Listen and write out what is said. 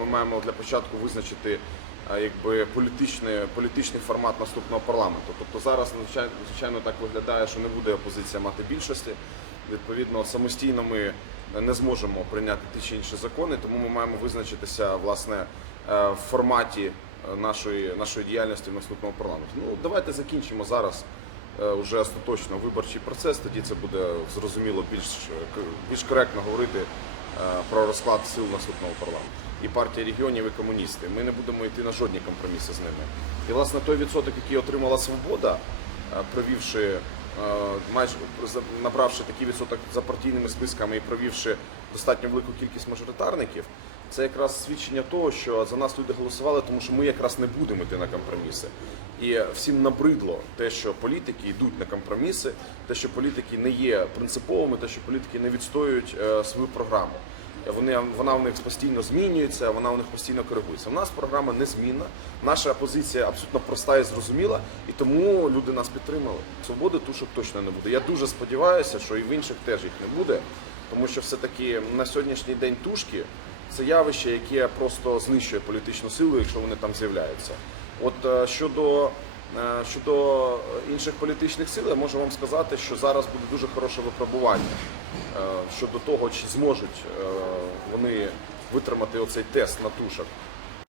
Ми маємо для початку визначити е, якби політичний, політичний формат наступного парламенту. Тобто зараз звичайно, так виглядає, що не буде опозиція мати більшості. Відповідно, самостійно ми не зможемо прийняти ті чи інші закони, тому ми маємо визначитися власне е, в форматі е, нашої, нашої діяльності в наступному парламенті. Ну давайте закінчимо зараз. Уже остаточно виборчий процес, тоді це буде зрозуміло більш, більш коректно говорити про розклад сил наступного парламенту. І партія регіонів, і комуністи. Ми не будемо йти на жодні компроміси з ними. І власне той відсоток, який отримала свобода, е, провівши е, майже набравши такий відсоток за партійними списками і провівши достатньо велику кількість мажоритарників, це якраз свідчення того, що за нас люди голосували, тому що ми якраз не будемо йти на компроміси. І всім набридло те, що політики йдуть на компроміси, те, що політики не є принциповими, те, що політики не відстоюють е, свою програму. Вони вона у них постійно змінюється, вона у них постійно коригується. У нас програма незмінна. Наша позиція абсолютно проста і зрозуміла, і тому люди нас підтримали. Свободи тушок точно не буде. Я дуже сподіваюся, що і в інших теж їх не буде, тому що все-таки на сьогоднішній день тушки це явище, яке просто знищує політичну силу, якщо вони там з'являються. От е, щодо Щодо інших політичних сил, я можу вам сказати, що зараз буде дуже хороше випробування е, щодо того, чи зможуть е, вони витримати оцей тест на тушок.